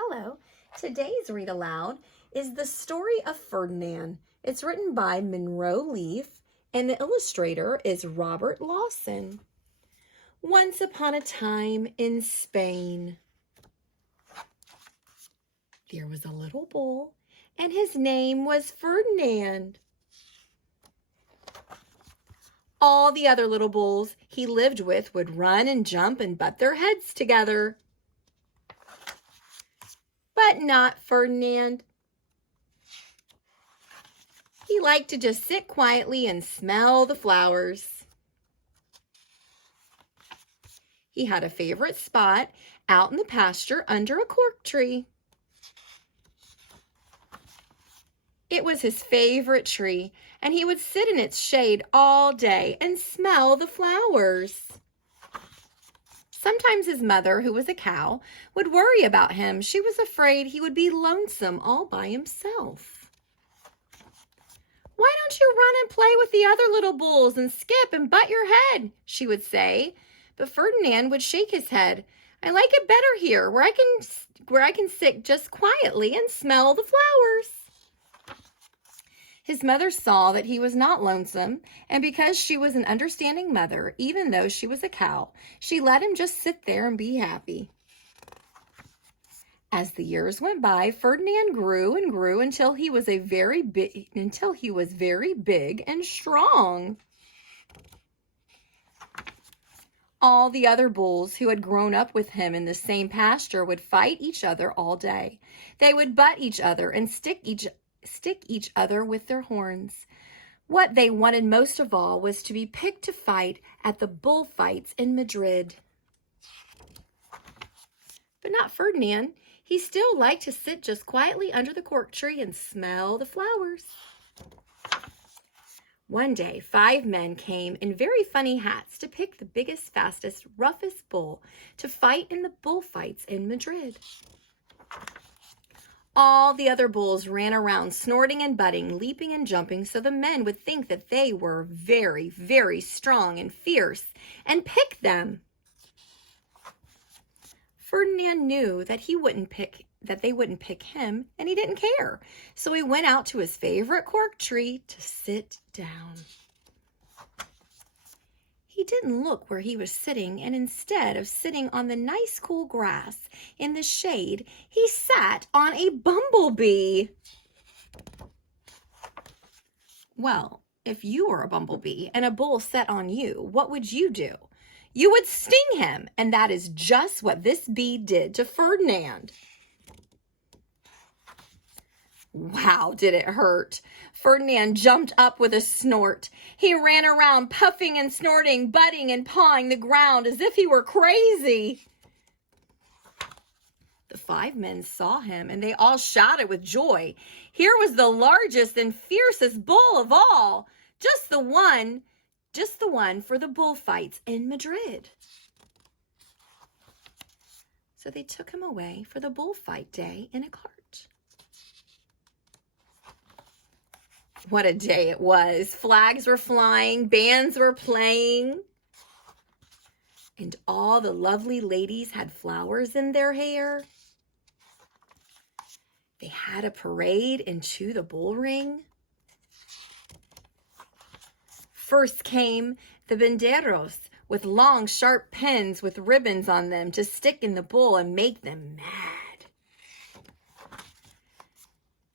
Hello. Today's read aloud is The Story of Ferdinand. It's written by Munro and the illustrator is Robert Lawson. Once upon a time in Spain, there was a little bull, and his name was Ferdinand. All the other little bulls he lived with would run and jump and butt their heads together. But not Ferdinand. He liked to just sit quietly and smell the flowers. He had a favorite spot out in the pasture under a cork tree. It was his favorite tree, and he would sit in its shade all day and smell the flowers. Sometimes his mother, who was a cow, would worry about him. She was afraid he would be lonesome all by himself. "Why don't you run and play with the other little bulls and skip and butt your head?" she would say. But Ferdinand would shake his head. "I like it better here, where I can sit just quietly and smell the flowers." His mother saw that he was not lonesome, and because she was an understanding mother, even though she was a cow, she let him just sit there and be happy. As the years went by, Ferdinand grew and grew until he was very big and strong. All the other bulls who had grown up with him in the same pasture would fight each other all day. They would butt each other and stick each other with their horns. What they wanted most of all was to be picked to fight at the bullfights in Madrid. But not Ferdinand. He still liked to sit just quietly under the cork tree and smell the flowers. One day, 5 men came in very funny hats to pick the biggest, fastest, roughest bull to fight in the bullfights in Madrid. All the other bulls ran around, snorting and butting, leaping and jumping, so the men would think that they were very, very strong and fierce and pick them. Ferdinand knew that they wouldn't pick him, and he didn't care. So he went out to his favorite cork tree to sit down. He didn't look where he was sitting, and instead of sitting on the nice cool grass in the shade, he sat on a bumblebee. Well, if you were a bumblebee and a bull sat on you, what would you do? You would sting him, and that is just what this bee did to Ferdinand. Wow, did it hurt. Ferdinand jumped up with a snort. He ran around puffing and snorting, butting and pawing the ground as if he were crazy. The 5 men saw him, and they all shouted with joy. Here was the largest and fiercest bull of all, just the one for the bullfights in Madrid. So they took him away for the bullfight day in a cart. What a day it was. Flags were flying, bands were playing, and all the lovely ladies had flowers in their hair. They had a parade into the bull ring. First came the banderos with long, sharp pins with ribbons on them to stick in the bull and make them mad.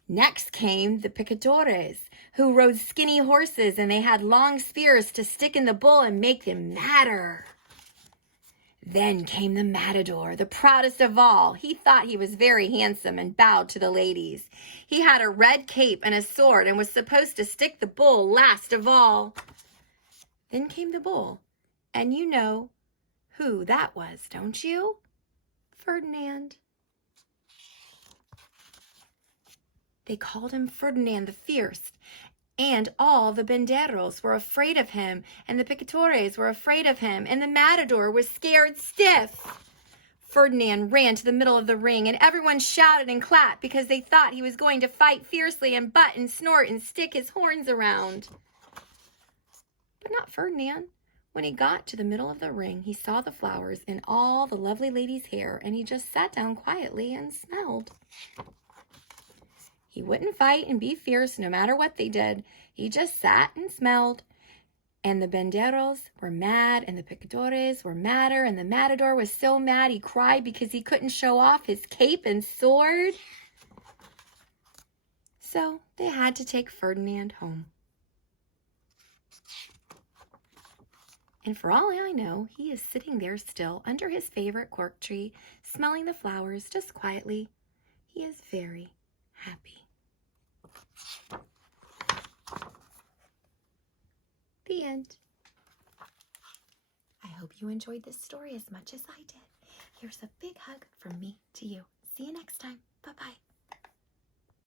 Next came the picadores, who rode skinny horses, and they had long spears to stick in the bull and make him madder. Then came the matador, the proudest of all. He thought he was very handsome and bowed to the ladies. He had a red cape and a sword and was supposed to stick the bull last of all. Then came the bull, and you know who that was, don't you? Ferdinand. They called him Ferdinand the Fierce, and all the banderos were afraid of him, and the picadores were afraid of him, and the matador was scared stiff. Ferdinand ran to the middle of the ring, and everyone shouted and clapped because they thought he was going to fight fiercely and butt and snort and stick his horns around. But not Ferdinand. When he got to the middle of the ring, he saw the flowers in all the lovely lady's hair, and he just sat down quietly and smelled. He wouldn't fight and be fierce no matter what they did. He just sat and smelled. And the banderos were mad, and the picadores were madder, and the matador was so mad he cried because he couldn't show off his cape and sword. So they had to take Ferdinand home. And for all I know, he is sitting there still under his favorite cork tree, smelling the flowers just quietly. He is very happy. The end. I hope you enjoyed this story as much as I did. Here's a big hug from me to you. See you next time. Bye-bye.